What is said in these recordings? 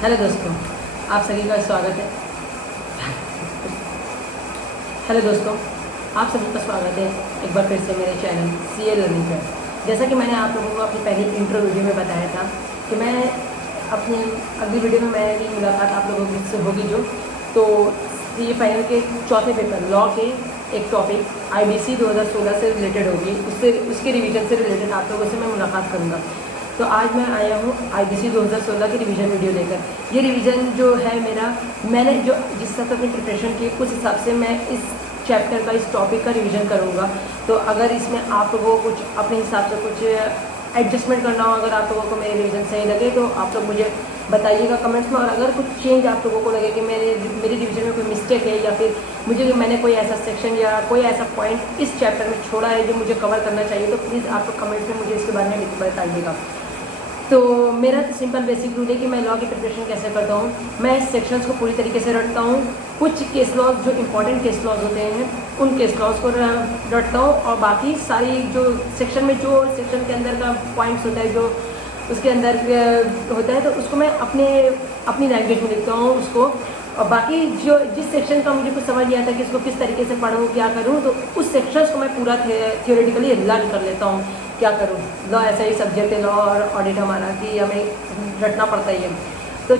Hello दोस्तों, आप सभी का स्वागत है। हेलो दोस्तों, आप सभी का स्वागत है एक बार फिर से मेरे चैनल CA लर्निंग पर। जैसा कि मैंने आप लोगों को अपनी पहली इंट्रो वीडियो में बताया था कि मैं अपने अगली वीडियो में मेरी मुलाकात आप लोगों से होगी तो ये फाइनल के चौथे पेपर लॉ के एक टॉपिक IBC 2016 से रिलेटेड होगी, उसके रिवीजन से रिलेटेड आप लोगों से मैं मुलाकात करूँगा। तो आज मैं आया हूँ IBC 2016 की रिवीजन वीडियो लेकर। ये रिवीजन जो है मैंने जो जिस हिसाब से अपनी प्रिपरेशन की उस हिसाब से मैं इस चैप्टर का, इस टॉपिक का रिवीजन करूँगा। तो अगर इसमें आप लोगों को कुछ अपने हिसाब से कुछ एडजस्टमेंट करना हो, अगर आप लोगों को मेरे रिवीजन सही लगे तो आप लोग मुझे बताइएगा कमेंट्स में। और अगर कुछ चेंज आप लोगों को लगे कि मेरी रिवीजन में कोई मिस्टेक है या फिर मैंने कोई ऐसा सेक्शन या कोई ऐसा पॉइंट इस चैप्टर में छोड़ा है जो मुझे कवर करना चाहिए, तो प्लीज़ आप लोग कमेंट्स में मुझे इसके बारे में बताइएगा। तो मेरा तो सिंपल बेसिक रूल है कि मैं लॉ की प्रिपरेशन कैसे करता हूँ। मैं इस सेक्शंस को पूरी तरीके से रटता हूँ। कुछ केस लॉज जो इंपॉर्टेंट केस लॉज होते हैं उन केस लॉज को रटता हूँ, और बाकी सारी जो सेक्शन में जो सेक्शन के अंदर का पॉइंट्स होता है, जो उसके अंदर होता है, तो उसको मैं अपनी लैंग्वेज में लिखता हूँ उसको। और बाकी जो जिस सेक्शन का मुझे कुछ समझ नहीं आता कि इसको किस तरीके से पढ़ूँ, क्या करूँ, तो उस सेक्शंस को मैं पूरा थियोरेटिकली लर्न कर लेता हूँ। क्या करूँ, लॉ ऐसा ही सब्जेक्ट है, लॉ और ऑडिट हमारा कि हमें रटना पड़ता ही है। तो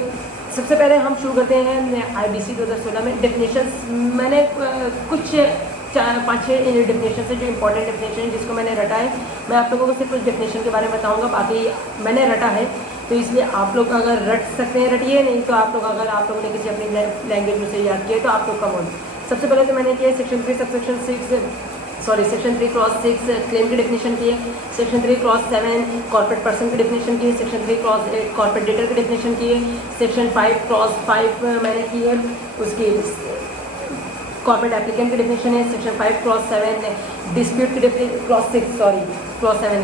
सबसे पहले हम शुरू करते हैं IBC 2016 में डेफिनेशंस। मैंने कुछ 4-5-6 डेफिनेशन है जो इंपॉर्टेंट डेफिनेशन है जिसको मैंने रटा है। मैं आप लोगों को सिर्फ उस डेफिनेशन के बारे में बताऊंगा, बाकी मैंने रटा है तो इसलिए आप लोग अगर रट सकते हैं रटिए, नहीं तो आप लोगों ने किसी अपनी लैंग्वेज में से याद किया तो आप लोग का मन। सबसे पहले तो मैंने किया सेक्शन 3 क्रॉस 6 क्लेम की डेफिनेशन की है, सेक्शन 3 क्रॉस 7 कॉर्पोरेट पर्सन की डेफिनेशन की है, सेक्शन 3 क्रॉस 8 कॉर्पोरेट डेटर की डेफिनेशन की है, सेक्शन 5 क्रॉस 5 मैंने की है उसकी कॉर्पोरेट एप्लीकेंट की डेफिनेशन है, सेक्शन 5 क्रॉस 7 डिस्प्यूट की क्रॉस 7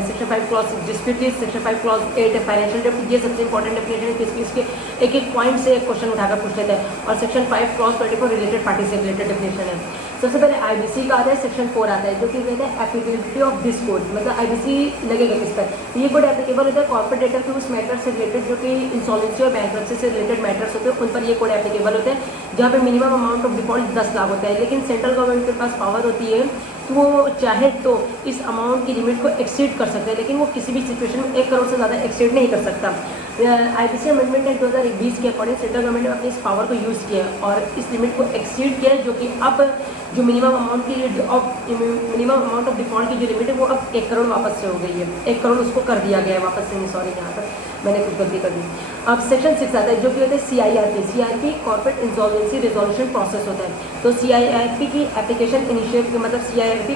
सेक्शन 5 क्रॉस डिस्प्यूट की, सेक्शन 5 क्रॉस 8 फाइनेंशियल डेप्ट। ये सबसे इंपॉर्टेंट डेफिनेशन है कि इसके एक एक पॉइंट से एक क्वेश्चन उठाकर पूछ लेता है। और सेक्शन 5 क्रॉस 24 रिलेटेड पार्टी से रिलेटेड डेफिनेशन है। सबसे पहले IBC का आता है, सेक्शन 4 आता है जो कि कहते हैं एप्लीकेबिलिटी ऑफ दिस कोड, मतलब IBC लगेगा किस पर। ये कोड एप्लीकेबल होता है कॉर्पोरेट डेटर के उस मैटर से रिलेटेड जो कि इंसॉल्वेंसी और बैंक्रप्सी से रिलेटेड मैटर्स होते हैं, उन पर ये कोड एप्लीकेबल होते हैं, जहाँ पे minimum amount of default 10 lakh होता है। लेकिन सेंट्रल गवर्नमेंट के पास पावर होती है तो वो चाहे तो इस अमाउंट की लिमिट को एक्सीड कर सकते हैं, लेकिन वो किसी भी सिचुएशन में 1 करोड़ से ज़्यादा एक्सीड नहीं कर सकता। IBC अमेंडमेंट एक्ट 2020 के अकॉर्डिंग सेंट्रल गवर्नमेंट ने अपनी इस पावर को यूज़ किया और इस लिमिट को एक्सीड किया, जो कि अब जो मिनिमम अमाउंट ऑफ डिफॉल्ट की जो लिमिट है वो अब 1 करोड़ वापस से हो गई है। 1 करोड़ उसको कर दिया गया है वापस से, नहीं सॉरी यहाँ पर मैंने कुछ गलती कर दी। अब सेक्शन 6 आता है जो कि होता है CIRP corporate insolvency resolution process होता है। तो CIRP की एप्लीकेशन इनिशिएट, मतलब CIRP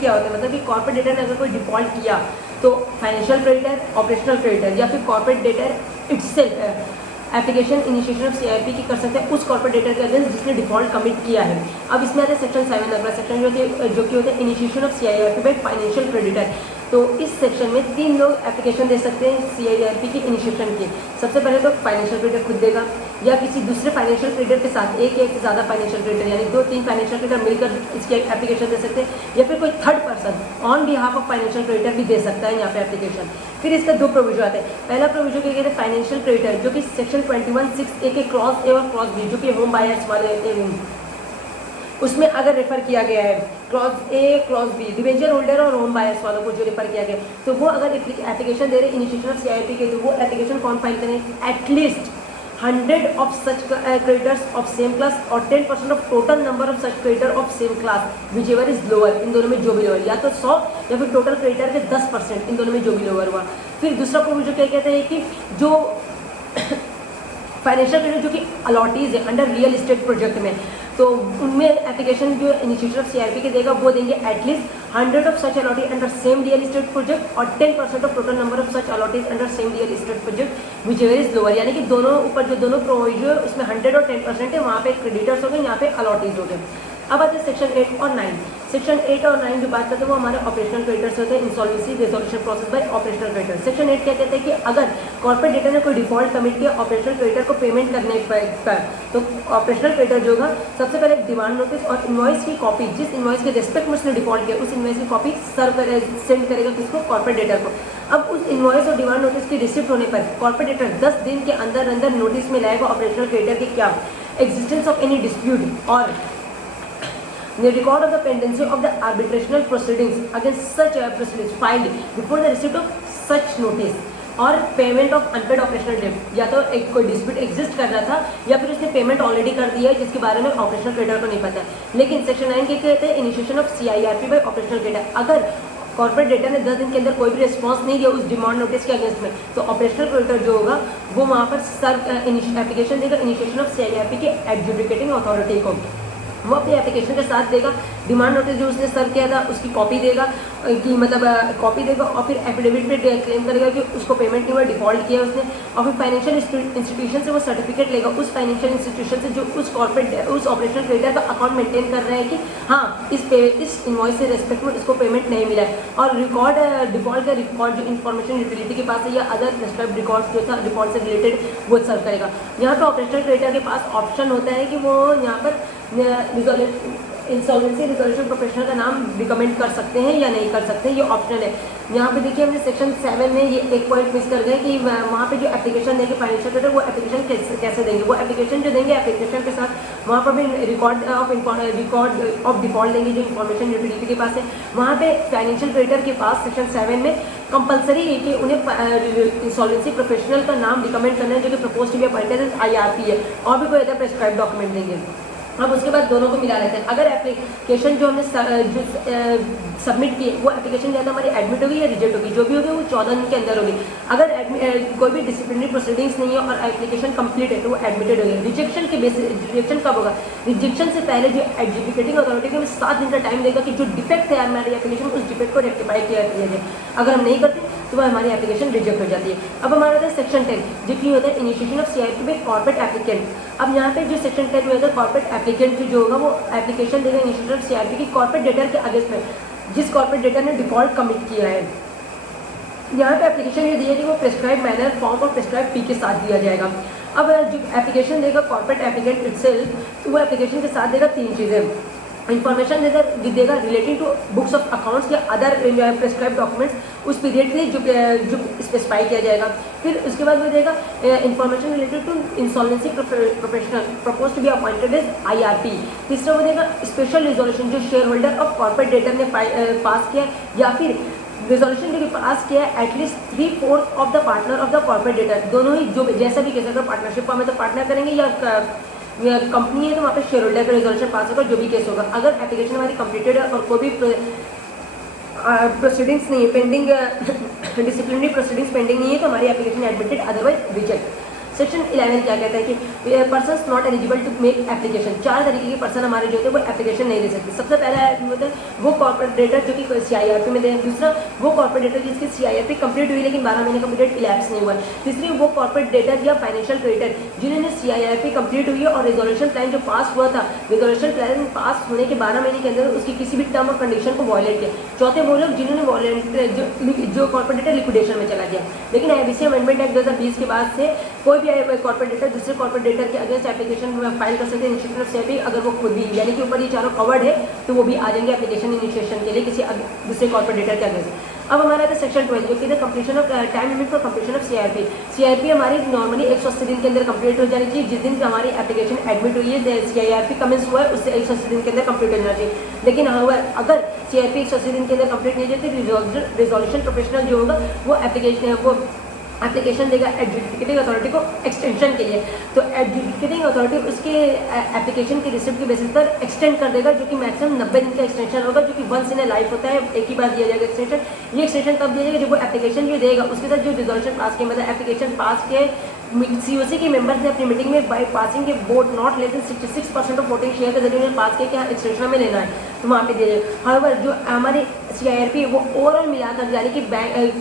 क्या होता है, मतलब कि कॉर्पोरेट डेटर ने अगर कोई डिफॉल्ट किया तो फाइनेंशियल क्रेडिटर, ऑपरेशनल क्रेडिटर या फिर corporate debtor itself application initiation of CIRP की कर सकते हैं उस कॉर्पोरेट डेटर के अगेंस्ट जिसने डिफॉल्ट कमिट किया है। अब इसमें आता है सेक्शन 7 अगला सेक्शन जो कि होता है initiation of CIRP by financial creditor. तो इस सेक्शन में 3 लोग एप्लीकेशन दे सकते हैं CIRP की इनिशिएशन की। सबसे पहले तो फाइनेंशियल क्रेडिटर खुद देगा या किसी दूसरे फाइनेंशियल क्रेडिटर के साथ एक या एक से ज़्यादा फाइनेंशियल क्रेडिटर यानी 2-3 फाइनेंशियल क्रेडिटर मिलकर इसकी एप्लीकेशन दे सकते हैं, या फिर कोई third person on behalf of financial creditor भी दे सकता है यहाँ पे एप्लीकेशन। फिर इसका 2 प्रोविजन आते हैं। पहला प्रोविजन क्या कहते हैं, फाइनेंशियल क्रेडिटर जो कि सेक्शन 21(6)A के क्रॉस A और क्रॉस B जो कि होम बायर्स वाले उसमें अगर रेफर किया गया है, cross A cross B debenture holder और होम बायर्स वालों को जो रेफर किया गया, तो वो अगर एप्लीकेशन दे रहे इनिशिएशन ऑफ CIRP के, तो वो एप्लीकेशन कौन फाइल करें, at least 100 of such creditors of same class और 10% of total number of such creditor of same class whichever is lower. इन दोनों में जो भी लोअर, या तो 100 या फिर टोटल क्रेडिटर के 10%, इन दोनों में जो भी लोअर हुआ। फिर दूसरा प्रोविजन क्या कहते हैं कि जो फाइनेंशियल क्रेडिट जो कि अलॉटीज है अंडर रियल एस्टेट प्रोजेक्ट में, तो उनमें एप्लीकेशन जो इनिशिएशन ऑफ CIRP के देगा वो देंगे at least 100 of such allottee under same real estate project और 10% of total number of such allottees under same real estate project which ever is lower. यानी कि दोनों ऊपर जो दोनों प्रोविजन है उसमें 100 और 10% है, वहाँ पे क्रेडिटर्स हो गए, यहाँ पे अलॉटीज हो गए। अब आते हैं सेक्शन 8 और 9। सेक्शन 8 और 9 जो बात करते हैं वो हमारे ऑपरेशनल क्रेडिटर्स होते हैं, insolvency resolution process by operational creditor. Section 8 क्या कहते हैं कि अगर कॉर्पोरेट डेटर ने कोई डिफॉल्ट कमिट किया ऑपरेशनल क्रेडिटर को पेमेंट करने पर, तो ऑपरेशनल क्रेडिटर जो होगा सबसे पहले डिमांड नोटिस और इनवॉइस की कॉपी, जिस इनवॉइस के रिस्पेक्ट में उसने डिफॉल्ट किया उस इनवॉइस की कॉपी सेंड करेगा किसको, कॉर्पोरेट डेटर को। अब उस इनवॉइस और डिमांड नोटिस की रिसिप्ट होने पर कॉर्पोरेट डेटर 10 दिन के अंदर अंदर नोटिस में लाएगा ऑपरेशनल क्रेडिटर की क्या existence of any dispute or the record of the pendency of the arbitrational proceedings against such proceedings filed before the receipt of such notice और payment of unpaid operational debt. या तो एक कोई dispute exist कर रहा था या फिर उसने पेमेंट ऑलरेडी कर दिया है जिसके बारे में ऑपरेशनल क्रेडिटर को नहीं पता है। लेकिन सेक्शन 9 के कहते हैं initiation of CIRP by operational creditor. अगर कॉर्पोरेट डेटा ने 10 दिन के अंदर कोई भी रिस्पांस नहीं दिया उस डिमांड नोटिस के अगेंस्ट में, तो ऑपरेशनल क्रेडिटर जो होगा वो वहाँ पर एप्लीकेशन देगा इनिशिएशन ऑफ CIRP के एडजुडिकेटिंग अथॉरिटी को। वो अपनी एप्लीकेशन के साथ देगा डिमांड नोटिस जो उसने सर्व किया था उसकी कॉपी देगा कि मतलब कॉपी देगा और फिर एफिडेविट पे क्लेम करेगा कि उसको पेमेंट नहीं हुआ, डिफॉल्ट किया उसने। और फिर फाइनेंशियल इंस्टीट्यूशन से वो सर्टिफिकेट लेगा उस फाइनेंशियल इंस्टीट्यूशन से जो उस कॉर्पोरेट उस ऑपरेशनल क्रेडिटर का अकाउंट मेंटेन कर रहा है कि हाँ इस इनवॉइस से रिस्पेक्ट में इसको पेमेंट नहीं मिला है। और रिकॉर्ड डिफॉल्ट का रिकॉर्ड जो इन्फॉर्मेशन यूटिलिटी के पास है या अदर प्रिस्क्राइब्ड रिकॉर्ड्स जो था डिफॉल्ट से रिलेटेड वो सर्व करेगा। यहाँ पर ऑपरेशनल क्रेडिटर के पास ऑप्शन होता है कि वो यहाँ पर इंसॉल्वेंसी रिजोल्यूशन प्रोफेशनल का नाम रिकमेंड कर सकते हैं या नहीं कर सकते हैं, ये ऑप्शनल है। यहाँ पे देखिए हमने सेक्शन 7 में ये एक पॉइंट मिस कर गए कि वहाँ पे जो एप्लीकेशन देंगे फाइनेंशियल क्रेडिटर वो एप्लीकेशन कैसे देंगे, वो एप्लीकेशन जो देंगे एप्लीकेशन के साथ वहाँ पर भी रिकॉर्ड ऑफ डिफॉल्ट देंगे जो इन्फॉर्मेशन यूटिलिटी के पास है। वहाँ पे फाइनेंशियल क्रेडिटर के पास सेक्शन 7 में कंपलसरी है कि उन्हें इंसॉल्वेंसी प्रोफेशनल का नाम रिकमेंड करना है जो कि propose to be appointed IRP है, और भी कोई अदर प्रेस्क्राइब डॉक्यूमेंट देंगे। अब उसके बाद दोनों को मिला लेते हैं। अगर एप्लीकेशन जो हमने सबमिट की वो एप्लीकेशन या तो हमारी एडमिट होगी या रिजेक्ट होगी, जो भी होगी वो 14 दिन के अंदर होगी। अगर कोई भी डिसिप्लिनरी प्रोसीडिंग्स नहीं है और एप्लीकेशन कंप्लीट है तो वो एडमिटेड होगी। रिजेक्शन के बेसिस रिजेक्शन कब होगा, रिजेक्शन से पहले जो एडजुडिकेटिंग अथॉरिटी को 7 दिन का टाइम देगा कि जो डिफेक्ट है हमारी एप्लीकेशन उस डिफेक्ट को रेक्टिफाई किया जाए। अगर हम नहीं करते तो वह हमारी एप्लीकेशन रिजेक्ट हो जाती है। अब हमारा होता है सेक्शन 10 जो कि होता है initiation of CIRP by corporate applicant. अब यहाँ पे जो सेक्शन 10 में होता है कॉर्पोरेट एप्लीकेंट जो होगा वो एप्लीकेशन देगा इनिशिएशन ऑफ CIRP की कॉर्पोरेट डेटर के अगेंस्ट में जिस कॉर्पोरेट डेटर ने डिफॉल्ट कमिट किया है। यहाँ पे एप्लीकेशन जो दी जाएगी वो प्रेस्क्राइब मैनर फॉर्म और प्रेस्क्राइब फी के साथ दिया जाएगा। अब जो एप्लीकेशन देगा कॉर्पोरेट एप्लीकेंट इटसेल्फ, तो वो एप्लीकेशन के साथ देगा 3 चीज़ें। इन्फॉर्मेशन देगा relating to books of accounts या अदर प्रेस्क्राइब डॉक्यूमेंट्स उस पीरियड के लिए जो स्पेसिफाई किया जाएगा। फिर उसके बाद वो देगा information related to insolvency professional propose to be appointed as IRP। तीसरा वो देगा स्पेशल रिजोल्यूशन जो shareholder of corporate debtor ने पास किया या फिर रिजोल्यूशन जो पास किया है at least 3/4 of the partner of the corporate debtor. दोनों ही जो जैसा भी केस अगर पार्टनरशिप में तो पार्टनर करेंगे या कंपनी है तो वहाँ पे शेयर होल्डर का रिजोल्यूशन पास होगा जो भी केस होगा। अगर एप्लीकेशन हमारी कंप्लीटेड है और कोई भी प्रोसीडिंग्स नहीं है पेंडिंग डिसिप्लिनरी प्रोसीडिंग्स पेंडिंग नहीं है तो हमारी application admitted otherwise reject. Section 11 क्या कहता है कि person not eligible to make application. 4 तरीके के पर्सन हमारे जो होते हैं वो एप्लीकेशन नहीं दे सकते। सबसे पहला होता है वो कॉर्पोरेट डेटर जो कि CIRP में दे। दूसरा वो कॉर्पोरेट डेटर जिसकी CIRP कंप्लीट हुई लेकिन 12 महीने का पीरियड इलैप्स नहीं हुआ। तीसरी वो कॉर्पोरेट डेटर या फाइनेंशियल क्रेडिटर जिन्होंने CIRP कंप्लीट हुई है और रिजोल्यूशन प्लान जो पास हुआ था रिजोल्यूशन प्लान पास होने के 12 महीने के अंदर उसकी किसी भी टर्म और कंडीशन को वॉयलेट किया। चौथे वो लोग जिन्होंने जो कॉर्पोरेट डेटर लिक्विडेशन में चला गया। लेकिन IBC अमेंडमेंट एक्ट 2020 के बाद से कोई भी कॉर्पोरेट डेटर दूसरे कॉर्पोरेट डेटर के अगेंस्ट एप्लीकेशन फाइल कर सकते हैं इनिशिएशन ऑफ CIRP अगर वो खुद भी यानी कि ऊपर ये चारों कवर्ड है तो वो भी आ जाएंगे एप्लीकेशन इनिशिएशन के लिए किसी दूसरे कॉर्पोरेट डेटर के अगेंस्ट। अब हमारा था सेक्शन 12 जो कि completion of time limit for completion of CIRP हमारी नॉर्मली 180 दिन के अंदर कंप्लीट हो जानी चाहिए। जिस दिन हमारी एप्लीकेशन एडमिट हुई है CIRP कमेंस हुआ है उससे 180 दिन के अंदर कंप्लीट हो जाना चाहिए। लेकिन अगर CIRP 180 दिन के अंदर कंप्लीट नहीं होती रिजोल्यूशन प्रोफेशनल जो होगा वो एप्लीकेशन देगा एडजुडिकेटिंग अथॉरिटी को एक्सटेंशन के लिए। तो एडजुडिकेटिंग अथॉरिटी उसके एप्लीकेशन की रिसिप्ट के बेसिस पर एक्सटेंड कर देगा जो कि मैक्सिमम 90 दिन का एक्सटेंशन होगा जो कि वंस इन ए लाइफ होता है, एक ही बार दिया जाएगा एक्सटेंशन। ये एक्सटेंशन तब दिया जाएगा जब वो एप्लीकेशन जो देगा उसके साथ जो रिजोल्यूशन पास किया मतलब एप्लीकेशन पास किए COC के मेंबर्स ने अपनी मीटिंग में बाई पासिंग के vote not less than 66% of voting share के जरिए उन्हें पास किया कि हाँ एक्सटेंशन में लेना है तो वहाँ पे दे देगा। हाउएवर जो हमारे CIRP वो ओवरऑल मिलाकर, यानी कि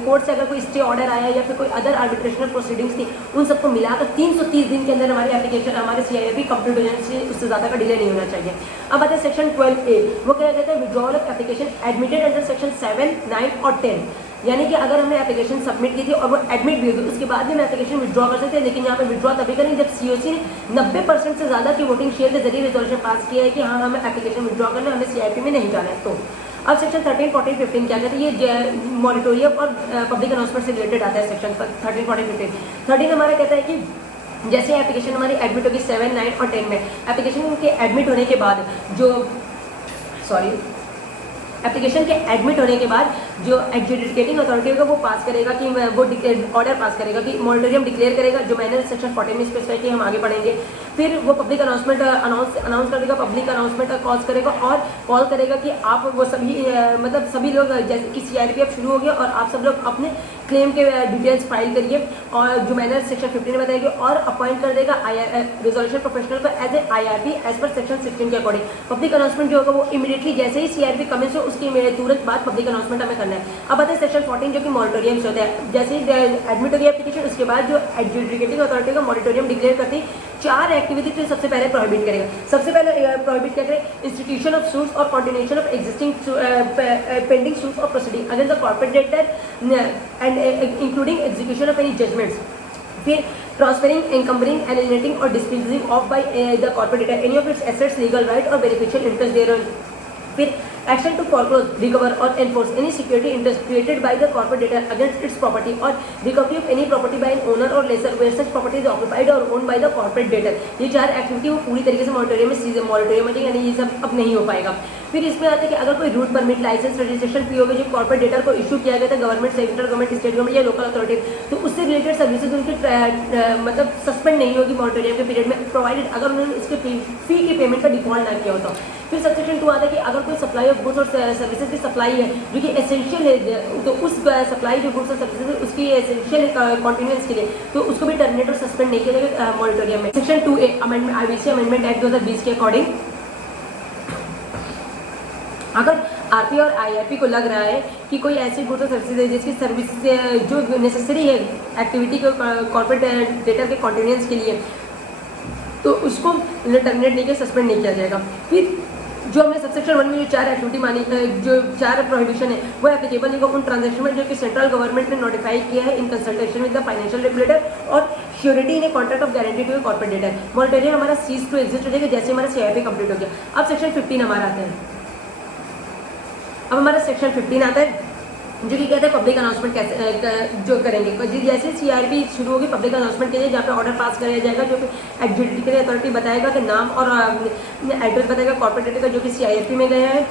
कोर्ट से अगर कोई स्टे ऑर्डर आया या फिर कोई अदर आर्बिट्रेशनल प्रोसीडिंग्स थी, उन सबको मिलाकर 330 दिन के अंदर हमारी एप्लीकेशन, हमारे CIRP कंप्लीट हो जाने से उससे ज़्यादा का डिले नहीं होना चाहिए। अब आते हैं सेक्शन 12A, वो क्या कहते हैं, withdrawal of application admitted under section 7, 9 और 10। यानी कि अगर हमने एप्लीकेशन सबमिट की थी और वो एडमिट भी होगी, उसके बाद भी हम एप्लीकेशन विड्रॉ कर सकते हैं, लेकिन यहाँ पे विड्रॉ तभी करेंगे जब COC ने 90% से ज़्यादा की वोटिंग शेयर के जरिए रिजोल्यूशन पास किया है कि हाँ हमें एप्लीकेशन विड्रॉ करना है, हमें CIRP में नहीं जाना है। तो अब सेक्शन 13, 14, 15 क्या कहते हैं, ये मॉनिटोरियम और पब्लिक अनाउंसमेंट से रिलेटेड आता है सेक्शन 13, 14, 15। 13 हमारा कहता है कि जैसे एप्लीकेशन हमारी एडमिट होगी 7, 9 और 10 में, एप्लीकेशन के एडमिट होने के बाद एप्लीकेशन के एडमिट होने के बाद जो एडजुडिकेटिंग अथॉरिटी होगा वो पास करेगा कि वो ऑर्डर पास करेगा कि मॉनिटोरियम डिक्लेयर करेगा, जो मैंने सेक्शन 14 में स्पेसिफाई किया, हम आगे पढ़ेंगे। फिर वो पब्लिक अनाउंसमेंट अनाउंस कर देगा, पब्लिक अनाउंसमेंट का कॉल करेगा और कॉल करेगा कि आप वो सभी मतलब सभी लोग, जैसे कि CIRP अब शुरू हो गया और आप सब लोग अपने क्लेम के डिटेल्स फाइल करिए, और जो मैंने सेक्शन 15 में बताएगी, और अपॉइंट कर देगा रिजोल्यूशन प्रोफेशनल को as a IRP as per section 16 के अकॉर्डिंग। पब्लिक अनाउंसमेंट जो होगा वो इमीडिएटली जैसे ही CIRP कमेंस हो उसकी तुरंत बाद पब्लिक अनाउंसमेंट हमें करना है। अब आते हैं सेक्शन 14 जो कि मॉनिटोरियम से होता है। जैसे ही एडमिट हो गई एप्लीकेशन, उसके बाद जो एडजुडिकेटिंग अथॉरिटी का मॉनिटोरियम डिक्लेयर करती है 4 एक्टिविटी तो सबसे पहले प्रोहिबिट करेगा। सबसे पहले प्रोहिबिट क्या करें, इंस्टीट्यूशन ऑफ सूट्स और continuation of existing pending suits और proceeding against the corporate debtor and including execution of any judgments. फिर ट्रांसफरिंग, एनकम्बरिंग, एलिनेटिंग और disposing of by the corporate debtor any of its assets, legal right और beneficial interest thereon. फिर action to foreclose, recover or enforce any security interest created by the corporate debtor against its property or recovery of any property by an owner or lessor where such property is occupied or owned by the corporate debtor। ये 4 activity वो पूरी तरीके से moratorium में यानी ये सब अब नहीं हो पाएगा। फिर इसमें आता है कि अगर कोई route permit, licence, registration fee होगी जो कॉर्पोरेट डेटर को इशू किया गया था government, central government, state government या लोकल अथॉरिटी, तो उससे रिलेटेड सर्विसेज उनकी मतलब सस्पेंड नहीं होगी मॉनिटोरियम के पीरियड में, प्रोवाइडेड अगर उन्होंने इसके फी की पेमेंट का डिफॉल्ट ना किया होता। फिर सबसेक्शन 2 आता है कि अगर कोई सप्लाई ऑफ गुड्स और सर्विसेज की सप्लाई है जो कि एसेंशियल है, तो उस सप्लाई जो गुड्स और सर्विसेज है उसकी एसेंशियल कॉन्टिन्यूएंस के लिए, तो उसको भी टर्मिनेट और सस्पेंड नहीं किया जाएगा मॉनिटोरियम में। Section 2A amendment, IBC amendment act 2020 के अकॉर्डिंग अगर RP और IRP को लग रहा है कि कोई ऐसी गुड्स और सर्विसेज है जिसकी सर्विस जो नेसेसरी है एक्टिविटी को कॉर्पोरेट डेटा के कॉन्टिन्यूएंस के लिए, तो उसको टर्मिनेट नहीं किया, सस्पेंड नहीं किया जाएगा। फिर जो हमने सबसेक्शन 1 में जो 4 एक्टिविटी मानी, जो 4 प्रोहिबिशन है वो एप्लीकेबल नहीं उन ट्रांजेक्शन में जो कि सेंट्रल गवर्नमेंट ने नोटिफाई किया है in consultation with the financial regulator और surety in a contract of guarantee to corporate debtor. Moratorium हमारा सीज टू एग्जिस्ट हो जाएगा जैसे हमारा CIRP कंप्लीट हो गया। अब सेक्शन 15 हमारा आता है। अब हमारा सेक्शन 15 आता है जो कि कहते हैं पब्लिक अनाउंसमेंट कैसे जो करेंगे। जैसे CIRP शुरू होगी पब्लिक अनाउंसमेंट के लिए जहाँ पे ऑर्डर पास कराया जाएगा, जो कि एडजुडिकेटिंग अथॉरिटी बताएगा कि नाम और एड्रेस बताएगा कॉर्पोरेट डेटा का जो कि CIRP में गया है,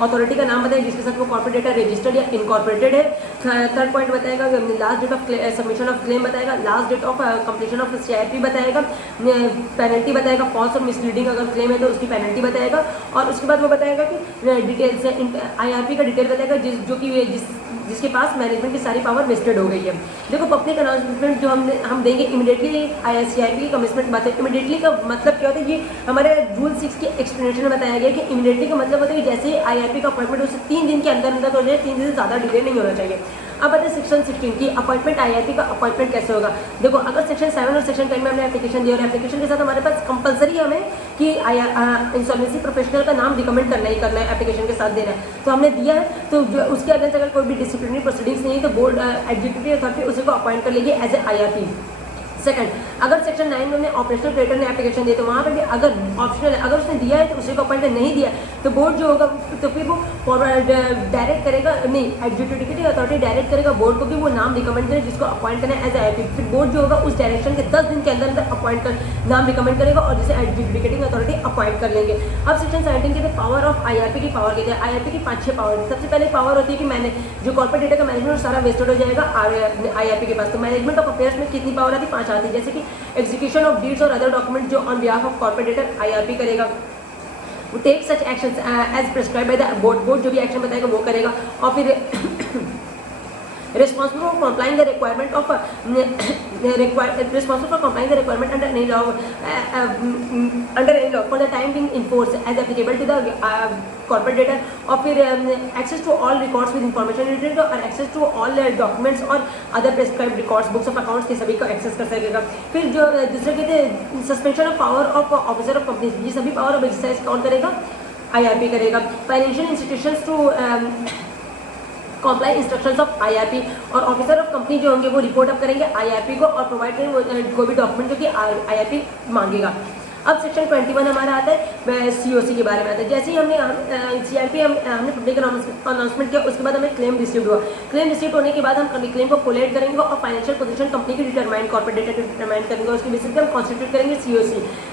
अथॉरिटी का नाम बताएगा जिसके साथ वो कॉर्पोरेट डेटा रजिस्टर्ड या इनकॉर्पोरेटेड है। थर्ड पॉइंट बताएगा last date of submission of claim बताएगा, last date of completion of CIRP बताएगा, पेनल्टी बताएगा, फॉल्स और मिसलीडिंग अगर क्लेम है तो उसकी पेनल्टी बताएगा, और उसके बाद वो बताएगा कि डिटेल्स IRP का डिटेल बताएगा जो कि जिसके पास मैनेजमेंट की सारी पावर वेस्टेड हो गई है। देखो पब्लिक अनाउंसमेंट जो हम देंगे इमीडिएटली CIRP की कमिटमेंट बात है। इमीडिएटली का मतलब क्या होता है, ये हमारे रूल 6 के एक्सप्लेनेशन में बताया गया कि इमीडिएटली का मतलब होता है कि जैसे ही IRP का अपॉइंटमेंट उससे 3 दिन के अंदर हो जाए, 3 दिन से ज़्यादा डिले नहीं होना चाहिए। अब आते हैं सेक्शन 16 की अपॉइंटमेंट IRP का अपॉइंटमेंट कैसे होगा। देखो अगर सेक्शन 7 और सेक्शन 10 में हमने एप्लीकेशन दिया और एप्लीकेशन के साथ हमारे पास कंपलसरी हमें कि इंसॉल्वेंसी प्रोफेशनल का नाम रिकमेंड करना ही करना है, एप्लीकेशन के साथ देना है, तो हमने दिया है, तो उसके अगेंस्ट अगर कोई भी डिसिप्लिनरी प्रोसीडिंग्स नहीं है तो बोर्ड एग्जीक्यूटिव अथॉरिटी उसी को अपॉइंट कर लेगी एज ए IRP। सेकंड, अगर सेक्शन 9 में ऑपरेशनल क्रिएटर ने एप्लीकेशन दिया तो वहाँ पर भी अगर ऑप्शनल है, अगर उसने दिया है तो उसी को अपॉइंट नहीं दिया तो बोर्ड जो होगा तो फिर वो फॉरवर्ड डायरेक्ट करेगा, नहीं एग्जीक्यूटिव अथॉरिटी डायरेक्ट करेगा बोर्ड को कि वो नाम रिकमेंड करें जिसको अपॉइंट करना है एज IRP। फिर बोर्ड जो होगा उस डायरेक्शन के 10 दिन के अंदर अंदर अपॉइंट कर नाम रिकमेंड करेगा और जिसे एग्जीक्यूटिव अथॉरिटी अपॉइंट कर लेंगे। अब सेक्शन 17 के पावर ऑफ IRP की पावर कहते हैं। IRP की 5-6 पावर। सबसे पहले पावर होती है कि मैंने जो कॉर्पोरेट डेटा का मैनेजमेंट सारा वेस्टेड हो जाएगा IRP के पास, तो मैनेजमेंट ऑफ अफेयर्स में कितनी पावर आती है, 5 आती है। जैसे कि एग्जीक्यूशन ऑफ डीड्स और अदर डॉक्यूमेंट जो on behalf of corporate debtor IRP करेगा, वो take such actions as prescribe by the board, board जो भी एक्शन बताएगा वो करेगा। और फिर responsible for complying the requirement of responsible for complying the requirement under any law for the time being enforced as applicable to the corporate data, और फिर access to all records with information related और access to all documents और other prescribed records, books of accounts के सभी को access कर सकेगा। फिर जो दूसरे कहते हैं suspension of power of officer of company, ये सभी पावर ऑफ एक्सरसाइज कौन करेगा? IRP करेगा। Financial institutions to comply instructions of IRP, और ऑफिसर ऑफ कंपनी जो होंगे वो रिपोर्ट अप करेंगे IRP को और प्रोवाइड करेंगे कोई भी डॉक्यूमेंट जो कि IRP मांगेगा। अब सेक्शन 21 हमारा आता है COC के बारे में आता है। जैसे ही हमने CRP हमने पब्लिक अनाउंसमेंट किया, उसके बाद हमें क्लेम रिसीव हुआ। क्लेम रिसीव होने के बाद हम क्लेम को कोलेट करेंगे और फाइनेंशियल पोजीशन कंपनी की डिटरमाइन, कॉर्पोरेट डेटा डिटरमाइन करेंगे, उसके बेसिस पे हम कॉन्स्टिट्यूट करेंगे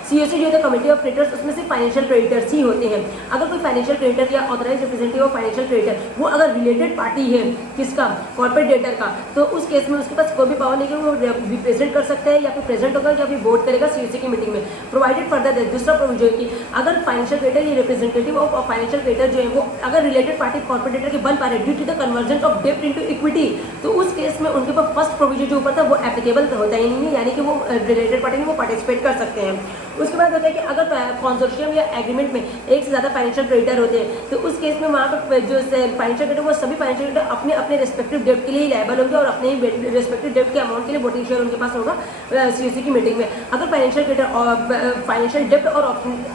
COC जो है कमेटी ऑफ क्रेडिटर्स, उसमें से फाइनेंशियल क्रेडिटर्स ही होते हैं। अगर कोई फाइनेंशियल क्रेडिटर या authorise representative of financial creditor वो अगर रिलेटेड पार्टी है किसका? कॉर्पोरेट डेटर का, तो उस केस में उसके पास कोई भी पावर नहीं कि वो रिप्रेजेंट कर सकता है या फिर प्रेजेंट होगा या फिर वोट करेगा COC की मीटिंग में। प्रोवाइडेड फर्दर दूसरा प्रोविजन है कि अगर फाइनेंशियल क्रेडिटर या रिप्रेजेंटेटिव ऑफ फाइनेंशियल क्रेडिटर जो है वो अगर रिलेटेड पार्टी कॉर्पोरेट डेटर के बन पा रहे due to the conversion of डेब्ट इनटू इक्विटी, तो उस केस में उनके पास फर्स्ट प्रोविजन जो ऊपर था वो एप्लीकेबल होता ही नहीं है, यानी कि वो रिलेटेड पार्टी में वो पार्टिसिपेट कर सकते हैं। उसके बाद होता है कि अगर कंसोर्शियम या एग्रीमेंट में एक से ज़्यादा फाइनेंशियल क्रेडिटर होते हैं तो उस केस में वहाँ पर जो फाइनेंशियल क्रेडिटर वो सभी फाइनेंशियल क्रेडिटर अपने अपने रेस्पेक्टिव डेब्ट के लिए लायबल होंगे और अपने रेस्पेक्टिव डेब्ट के अमाउंट के लिए वोटिंग शेयर उनके पास होगा COC की मीटिंग में। अगर फाइनेंशियल क्रेडिटर और फाइनेंशियल डेब्ट और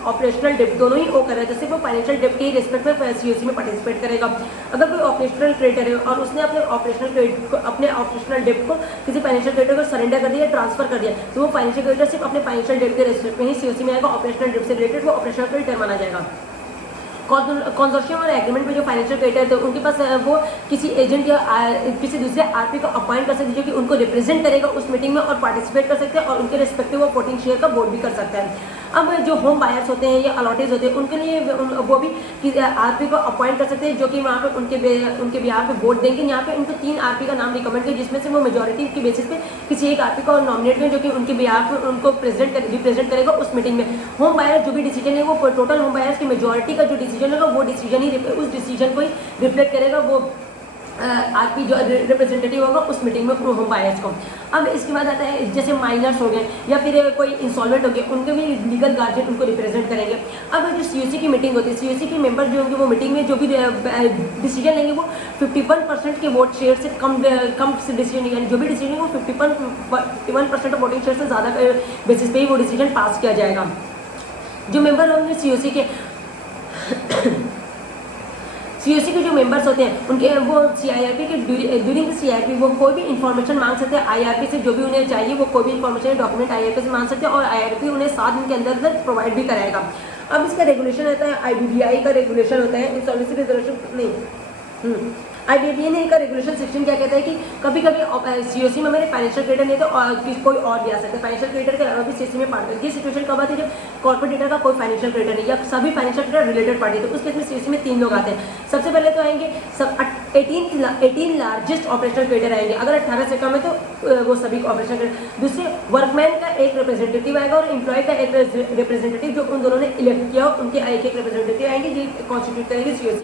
ऑपरेशनल डेब्ट दोनों ही ओ कर रहे हैं तो सिर्फ वो फाइनेंशियल डेब्ट के रेस्पेक्ट में COC में पार्टिसिपेट करेगा। अगर कोई ऑपरेशनल क्रेडिटर है और उसने अपने ऑपरेशनल डेब्ट को किसी फाइनेंशियल क्रेडिटर को सरेंडर कर दिया, ट्रांसफर कर दिया, तो वो फाइनेंशियल क्रेडिटर सिर्फ अपने फाइनेंशियल डेब्ट के रेस्पेक्ट में ही COC में आएगा। ऑपरेशनल डेब्ट से रिलेटेड वो ऑपरेशनल क्रेडिटर माना जाएगा। कंसोर्शियम और एग्रीमेंट में जो फाइनेंशियल क्रेडिटर थे उनके पास वो किसी एजेंट या किसी दूसरे RP को अपॉइंट कर सकते हैं जो कि उनको रिप्रेजेंट करेगा उस मीटिंग में और पार्टिसिपेट कर सकते हैं और उनके रिस्पेक्टिव वो वोटिंग शेयर का वोट भी कर सकता है। अब जो होम बायर्स होते हैं या अलॉटेज होते हैं उनके लिए वो भी RP को अपॉइंट कर सकते हैं जो कि वहाँ पर उनके बिहार पे वोट देंगे। यहाँ पे उनको 3 RP का नाम रिकमेंड किया जिसमें से वो मेजोरिटी के बेसिस पे किसी एक RP को नॉमिनेट करें जो कि उनके बिहार पर उनको रिप्रेजेंट करेगा उस मीटिंग में। होम बायर जो भी डिसीजन है वो टोटल होम बायर्स की मेजोरिटी का जो डिसीजन होगा वो डिसीजन ही उस डिसीजन को ही रिफ्लेक्ट करेगा वो RP जो रिप्रेजेंटेटिव होगा उस मीटिंग में होम बायर्स को। अब इसके बाद आता है जैसे माइनर्स हो गए या फिर कोई इंसॉल्वेंट हो गए उनके भी लीगल गार्जियन उनको रिप्रेजेंट करेंगे। अब जो COC की मीटिंग होती है COC के मेंबर जो होंगे वो मीटिंग में जो भी डिसीजन लेंगे वो 51% के वोट शेयर से कम डिसीजन, यानी जो भी डिसीजन वो 51% ऑफ वोटिंग शेयर से ज़्यादा बेसिस पे ही वो डिसीजन पास किया जाएगा। जो मेंबर होंगे COC के जो मेंबर्स होते हैं उनके वो CIRP के ड्यूरिंग द CIRP वो कोई भी इन्फॉर्मेशन मांग सकते हैं IRP से, जो भी उन्हें चाहिए वो कोई भी इन्फॉर्मेशन डॉक्यूमेंट IRP से मांग सकते हैं और IRP उन्हें 7 दिन के अंदर प्रोवाइड भी कराएगा। अब इसका रेगुलेशन रहता है IBBI का रेगुलेशन होता है, इंसॉल्वेंसी रेजोल्यूशन नहीं IBBI का रेगुलेशन सेक्शन क्या कहता है कि कभी कभी COC में मेरे फाइनेंशियल क्रेडिटर नहीं तो कोई और भी आ सकता है। फाइनेंशियल क्रेडिटर के अलावा भी COC में पार्ट ये सिचुएशन कब आती है जब कॉर्पोरेट डेटा का कोई फाइनेंशियल क्रेडिटर नहीं या सभी फाइनेंशियल क्रेडिटर रिलेटेड पार्टी, तो उस केस में COC में 3 लोग आते हैं। सबसे पहले तो आएंगे 18 लार्जेस्ट ऑपरेशनल क्रेडिटर आएंगे, अगर 18 से कम है तो वो सभी ऑपरेशनल क्रेडिटर। दूसरे वर्कमैन का एक रिप्रेजेंटेटिव आएगा और एम्प्लॉय का एक रिप्रेजेंटेटिव जो उन दोनों ने इलेक्ट किया हो उनके एक रिप्रेजेंटेटिव आएंगे जो कॉन्स्टिट्यूट करेंगे COC।